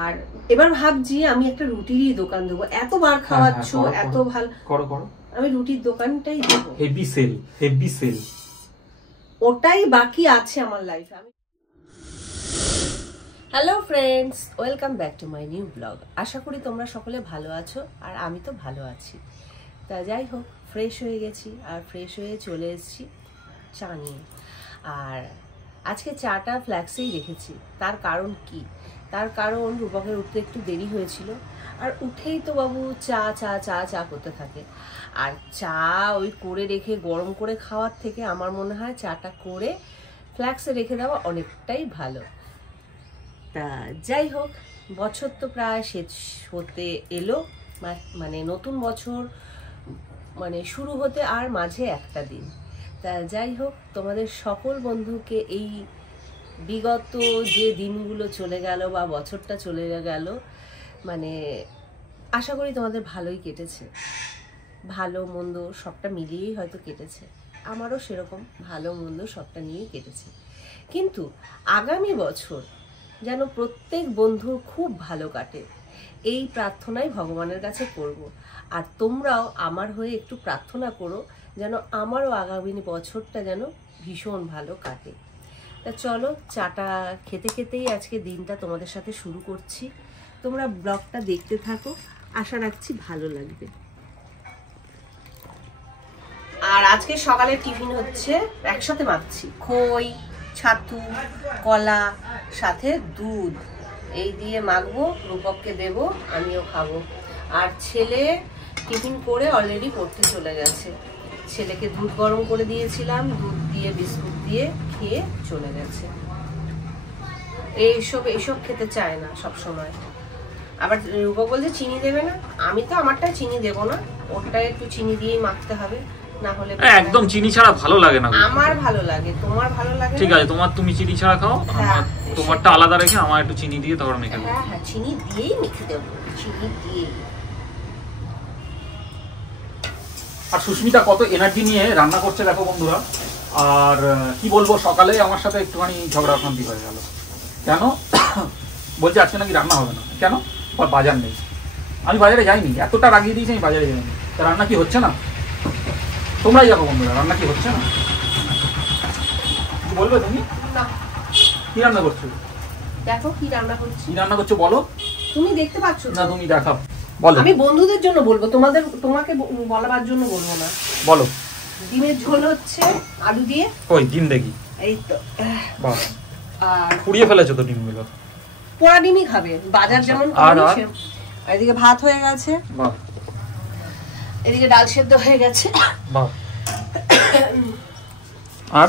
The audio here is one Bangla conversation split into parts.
আর এবার ভাবছি আমি একটা রুটিরই দোকান দেবো, এতবার খাওয়াচ্ছ, এত ভালো করো করো, আমি রুটির দোকানটাই দেবো। হেভি সেল, হেভি সেল, ওটাই বাকি আছে আমার লাইফে। আমি hello friends, welcome back to my new blog. আশা করি তোমরা সকলে ভালো আছো, আর আমি তো ভালো আছি। তা যাই হোক, ফ্রেশ হয়ে গেছি, আর ফ্রেশ হয়ে চলে এসেছি চা নিয়ে। আর আজকে চাটা ফ্ল্যাক্সেই রেখেছি। তার কারণ কি? তার কারণ রূপকের উঠতে একটু দেরি হয়েছিল, আর উঠেই তো বাবু চা চা চা চা করতে থাকে। আর চা ওই করে রেখে গরম করে খাওয়ার থেকে আমার মনে হয় চাটা করে ফ্ল্যাক্সে রেখে দেওয়া অনেকটাই ভালো। তা যাই হোক, বছর তো প্রায় শেষ হতে এলো, মানে নতুন বছর মানে শুরু হতে আর মাঝে একটা দিন। তা যাই হোক, তোমাদের সকল বন্ধুকে এই বিগত যে দিনগুলো চলে গেল বা বছরটা চলে গেল, মানে আশা করি তোমাদের ভালোই কেটেছে, ভালো মন্দ সবটা মিলিয়েই হয়তো কেটেছে। আমারও সেরকম ভালো মন্দ সবটা নিয়েই কেটেছে। কিন্তু আগামী বছর যেন প্রত্যেক বন্ধুর খুব ভালো কাটে, এই প্রার্থনাই ভগবানের কাছে করব। আর তোমরাও আমার হয়ে একটু প্রার্থনা করো যেন আমারও আগামী বছরটা যেন ভীষণ ভালো কাটে। তা চলো, চাটা খেতে খেতেই আজকে দিনটা তোমাদের সাথে শুরু করছি। তোমরা ব্লগটা দেখতে থাকো, আশা রাখছি ভালো লাগবে। আর আজকে সকালের টিফিন হচ্ছে, একসাথে মাখছি খই, ছাতু, কলা, সাথে দুধ, এই দিয়ে মাখবো, রূপককে দেব, আমিও খাবো। আর ছেলে টিফিন করে অলরেডি পড়তে চলে গেছে। ছেলেকে দুধ গরম করে দিয়েছিলাম, দুধ দিয়ে বিস্কুট দিয়ে খেয়ে চলে গেছে। এইসব খেতে চায় না সব সময়। আবার রূপক বলছে চিনি দেবে না, আমি তো আমারটা চিনি দেব না, ওটা একটু চিনি দিয়েই মাখতে হবে, না হলে একদম চিনি ছাড়া ভালো লাগে না। আমার ভালো লাগে, তোমার ভালো লাগে, ঠিক আছে, তুমি চিনি ছাড়া খাও, আমার তোমারটা আলাদা রেখে আমার একটু চিনি দিয়ে তারপর মেখে দেবো। হ্যাঁ, চিনি দিয়েই মেখে দেবো, চিনি দিয়ে। আর সুস্মিতা কত এনার্জি নিয়ে রান্না করছে দেখো বন্ধুরা। আর কি বলবো, সকালে আমার সাথে একটুখানি ঝগড়া শান্তি হয়ে গেল। কেন বলছে আজকে নাকি রান্না হবে না, কেন? বাজার নেই। আমি বাজারে যাইনি, এতটা রাগিয়ে দিয়েছি আমি বাজারে যাইনি। তা রান্না কি হচ্ছে না? তোমরাই যাবো বন্ধুরা, রান্না কি হচ্ছে না বলবে তুমি? কি রান্না করছো? দেখো কি রান্না করছি। কি রান্না করছো বলো? তুমি দেখতে পাচ্ছ না, তুমি দেখাও, বলো। আমি বন্ধুদের জন্য বলবো, তোমাকে বলার জন্য বলবো না। বলো। ডিমের ঝোল হচ্ছে আলু দিয়ে। ওই ডিম দেখি, এই তো। বাহ, আর পুড়িয়ে ফেলেছো তো ডিমগুলো। পোড়া ডিমই খাবে, বাজার যেমন। আর এদিকে ভাত হয়ে গেছে, বাহ। এদিকে ডাল সেদ্ধ হয়ে গেছে, বাহ। আর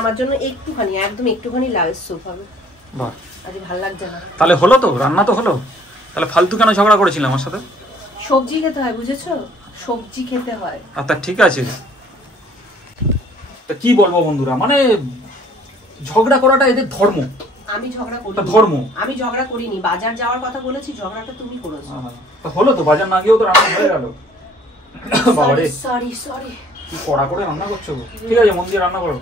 আমার জন্য একটুখানি, একদম একটুখানি লাল স্যুপ হবে। বাহ, আজ ভালো লাগছে না। তাহলে হলো তো, রান্না তো হলো। তাহলে ফালতু কেন ঝগড়া করেছিলাম আমার সাথে? সবজি খেতে হয়, বুঝেছো? সবজি খেতে হয়। আচ্ছা ঠিক আছে। তা কি বলবো বন্ধুরা, মানে ঝগড়া করাটা এদের ধর্ম। আমি ঝগড়া করি ধর্ম, আমি ঝগড়া করিনি। বাজার যাওয়ার কথা বলেছি, ঝগড়াটা তুমি করেছো। তো হলো তো, বাজার না গিয়েও তো রান্না হয়ে গেল। বাবারে, সরি কি কড়া করে রান্না করছো? ঠিক আছে, মন দিয়ে রান্না করো।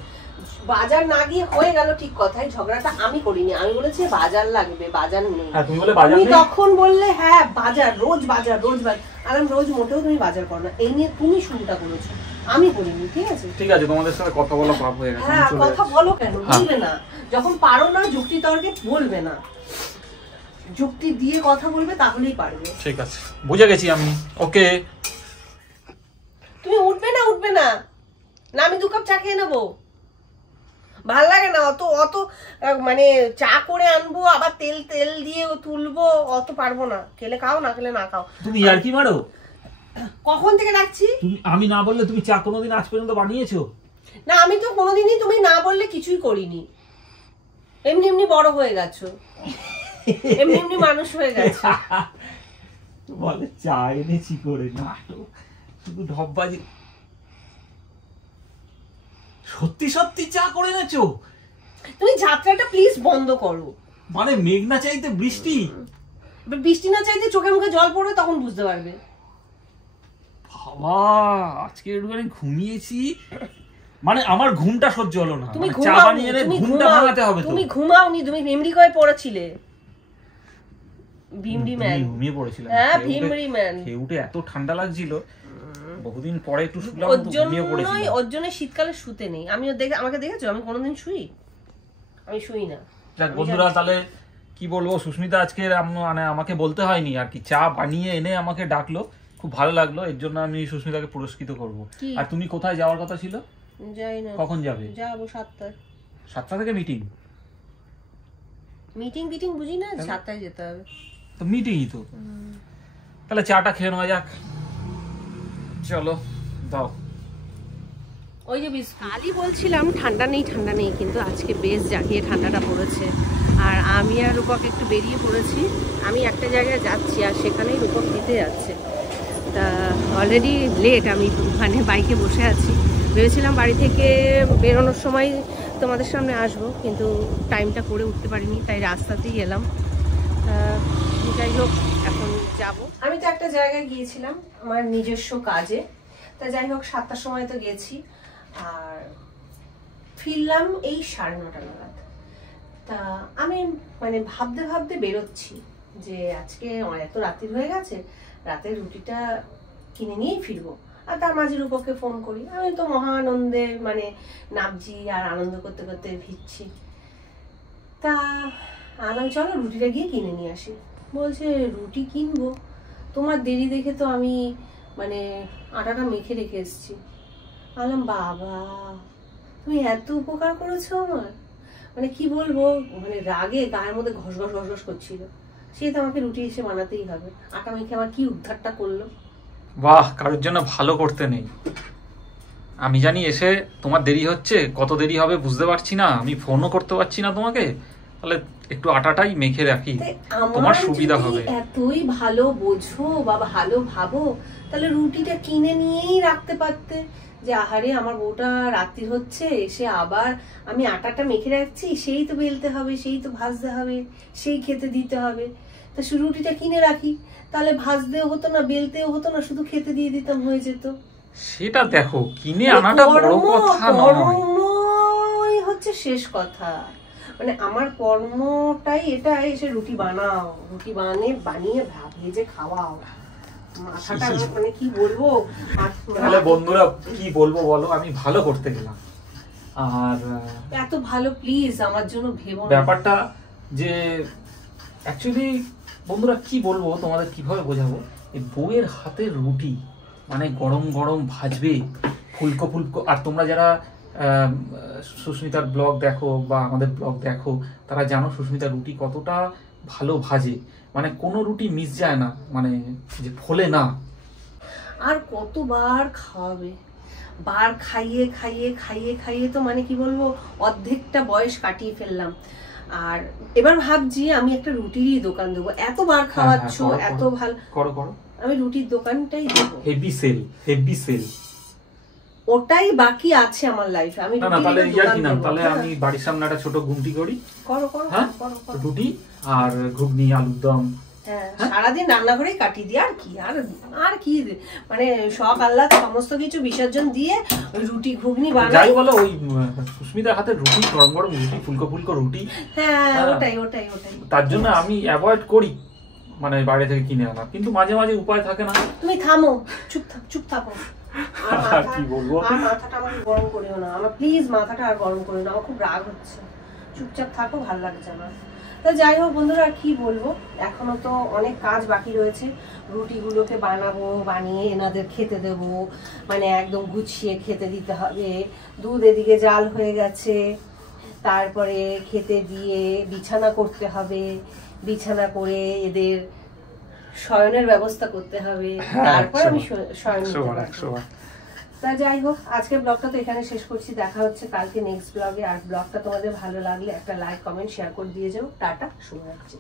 বাজার না গিয়ে হয়ে গেল, ঠিক কথাই। ঝগড়াটা আমি করিনি, আমি বলেছি বাজার লাগবে, বাজার নেই। হ্যাঁ, তুমি বলে বাজার নেই। তখন বললে হ্যাঁ বাজার, রোজ বাজার, রোজ বাজার। আর আমি রোজ মোটেও তুমি বাজার করো না, এই নিয়ে তুমি শুরুটা করেছো, আমি করিনি। ঠিক আছে, ঠিক আছে, তোমাদের সাথে কথা বলা পাপ হয়ে গেছে। হ্যাঁ, কথা বলো কেন? বলবে না যখন পারো না, যুক্তি তর্কে বলবে না, যুক্তি দিয়ে কথা বলবে, তাহলেই পারবে। ঠিক আছে, বুঝে গেছি আমি। ওকে, তুমি উঠবে না না আমি 2 কাপ চা খেয়ে নেবো। ভাল লাগে না অত অত, মানে চা করে আনবো, আবার তেল দিয়ে তুলবো, অত পারবো না। খেলে খাও, না খেলে না খাও। তুমি আর কি মারো? কখন থেকে ডাকছি? আমি না বললে তুমি চা কোনোদিন আজ পর্যন্ত বানিয়েছো? না, আমি তো কোনোদিনই তুমি না বললে কিছুই করিনি। এমনি বড় হয়ে গেছো, এমনি মানুষ হয়ে গেছো। বলে চা এনেছি করে, না শুধু ঢপবাজি। সত্যি চা করে এনেছো? তুমি যাত্রাটা প্লিজ বন্ধ করো। মানে মেঘ না চাইতে বৃষ্টি, বৃষ্টি না চাইতে চোখে মুখে জল পড়বে, তখন বুঝতে পারবে। বাবা, আজকে একটুখানি ঘুমিয়েছি, মানে আমার ঘুমটা সহ্য হলো না। তুমি চা বানিয়ে এনে ঘুমটা ভাঙাতে হবে। তুমি ঘুমাওনি, তুমি মেমরি করে পড়েছিলে। ভিমরি ম্যান ঘুমিয়ে পড়েছিলাম। হ্যাঁ ভিমরি ম্যান খেয়ে উঠে এত ঠান্ডা লাগছিল, বহুদিন পরে একটু শুলাম, ঘুমিয়ে পড়েছিলাম। ওর জন্য শীতকালে শুতে নেই। আমিও আমাকে দেখেছো আমি কোনোদিন শুই? আমি শুই না। যাক বন্ধুরা, তাহলে কি বলবো, সুস্মিতা আজকে মানে আমাকে বলতে হয়নি আর কি, চা বানিয়ে এনে আমাকে ডাকলো, খুব ভালো লাগলো, এর জন্য আমি সুস্মিতাকে পুরস্কৃত করব। আর তুমি কোথায় যাওয়ার কথা ছিল? যাই না। কখন যাবে? যাবো 7টায়। 7টা থেকে মিটিং বুঝি না, 7টায় যেতে হবে তো, মিটিংই তো। তাহলে চাটা খেয়ে নেওয়া যাক, চলো দাও। ওই যে কালই বলছিলাম ঠান্ডা নেই, কিন্তু আজকে বেশ জাগিয়ে ঠান্ডাটা পড়েছে। আর আমি আর রূপক একটু বেরিয়ে পড়েছি। আমি একটা জায়গায় যাচ্ছি আর সেখানেই রূপক দিতে যাচ্ছে। তা অলরেডি লেট, আমি মানে বাইকে বসে আছি। ভেবেছিলাম বাড়ি থেকে বেরোনোর সময় তোমাদের সামনে আসবো, কিন্তু টাইমটা করে উঠতে পারিনি, তাই রাস্তাতেই এলাম। যাই হোক, এখন যাব। আমি তো একটা জায়গায় গিয়েছিলাম আমার নিজস্ব কাজে। তা যাই হোক, 7টার সময় তো গেছি আর ফিরলাম এই 9:30 নাগাদ। তা আমি মানে ভাবতে বেরোচ্ছি যে আজকে এত রাত্রি হয়ে গেছে, রাতের রুটিটা কিনে নিয়েই ফিরবো। আর তার মাঝে রূপককে ফোন করি। আমি তো মহা আনন্দে মানে নাবজি আর আনন্দ করতে করতে ফিরছি। তা আমি চলো রুটিটা গিয়ে কিনে নিয়ে আসি। বলছে রুটি কিনবো? তোমার দেরি দেখে তো আমি মানে আটাটা মেখে রেখে এসেছি। বললাম বাবা, তুমি এত উপকার করেছো আমার, মানে কি বলবো, মানে রাগে গায়ের মধ্যে ঘস করছিল। সে তো আমাকে রুটি এসে বানাতেই হবে। আটা মেখে আমার কি উদ্ধারটা করলো। বাহ, কারোর জন্য ভালো করতে নেই। আমি জানি এসে তোমার দেরি হচ্ছে, কত দেরি হবে বুঝতে পারছি না, আমি ফোনও করতে পারছি না তোমাকে, তাহলে একটু আটাটাই মেখে রাখি, তোমার সুবিধা হবে। এতই ভালো বোঝো বা ভালো ভাবো, তাহলে রুটিটা কিনে নিয়েই রাখতে পারতে, যে আহারে আমার বউটা রাত্রি হচ্ছে, এসে আবার আমি আটাটা মেখে রাখছি, সেই তো বেলতে হবে, সেই তো ভাজতে হবে, সেই খেতে দিতে হবে। তা রুটিটা কিনে রাখি, তাহলে ভাজতেও হতো না, বেলতেও হতো না, শুধু খেতে দিয়ে দিতাম, হয়ে যেত। সেটা দেখো, কিনে আনাটা বড় কথা নয়, হচ্ছে শেষ কথা। মানে আমার কর্মটাই এটা, এসে রুটি বানাও, রুটি বানিয়ে ভেজে খাওয়াও, মাথাটা মানে কি বলবো। তাহলে বন্ধুরা কি বলবো বলো, আমি ভালো করতে গেলাম আর এত ভালো, প্লিজ আমার জন্য ভেবো না। ব্যাপারটা যে অ্যাকচুয়ালি বন্ধুরা কি বলবো তোমাদের, কিভাবে বোঝাবো, এই বউয়ের হাতের রুটি মানে গরম গরম ভাজবে, ফুলকো ফুলকো। আর তোমরা যারা সুস্মিতার ব্লগ দেখো বা আমাদের ব্লগ দেখো, তারা জানো সুস্মিতার রুটি কতটা ভালো ভাজে, মানে কোনো রুটি মিস যায় না, মানে যে ফোলে না। আর কতবার খাওয়াবে, বার খাইয়ে খাইয়ে খাইয়ে খাইয়ে তো মানে কি বলবো, অর্ধেকটা বয়স কাটিয়ে ফেললাম। আর এবার ভাবছি আমি একটা রুটিরই দোকান দেবো, এতবার খাওয়াচ্ছ, এত ভালো করো করো, আমি রুটির দোকানটাই দেবো। হেভি সেল ওটাই বাকি আছে আমার লাইফে। আমি তাহলে আমি বাড়ির সামনে একটা ছোট গুমটি করি, করো করো, হ্যাঁ রুটি আর ঘুগনি আলুর দম, হ্যাঁ সারাদিন রান্নাঘরেই কাটিয়ে দিই। আর কি মানে শখ আহ্লাদ সমস্ত কিছু বিসর্জন দিয়ে ওই রুটি ঘুগনি বানাই। যাই বলো, ওই সুস্মিতার হাতে রুটি, গরম গরম রুটি, ফুলকো ফুলকো রুটি, হ্যাঁ ওটাই। তার জন্য আমি অ্যাভয়েড করি মানে বাইরে থেকে কিনে আনা, কিন্তু মাঝে মাঝে উপায় থাকে না। তুমি থামো, চুপ থাকো। আর কি বলবো, আর মাথাটা আমাকে গরম করিও না, আমার প্লিজ মাথাটা আর গরম করিও না, আমার খুব রাগ হচ্ছে। চুপচাপ থাকো, ভালো লাগছে আমার। তো যাই হোক বন্ধুরা, কি বলবো, এখনো তো অনেক কাজ বাকি রয়েছে। রুটিগুলোকে বানাবো, বানিয়ে এনাদের খেতে দেবো, মানে একদম গুছিয়ে খেতে দিতে হবে। দুধ এদিকে জাল হয়ে গেছে, তারপরে খেতে দিয়ে বিছানা করতে হবে, বিছানা করে এদের শয়নের ব্যবস্থা করতে হবে, তারপর আমি শয়ন করতে পারবো। তা যাই হোক, আজকের ব্লগটা তো এখানে শেষ করছি। দেখা হচ্ছে কালকে নেক্সট ব্লগে। আর ব্লগটা তোমাদের ভালো লাগলে একটা লাইক, কমেন্ট, শেয়ার করে দিয়ে যাও। টাটা, শুভ রাত্রি।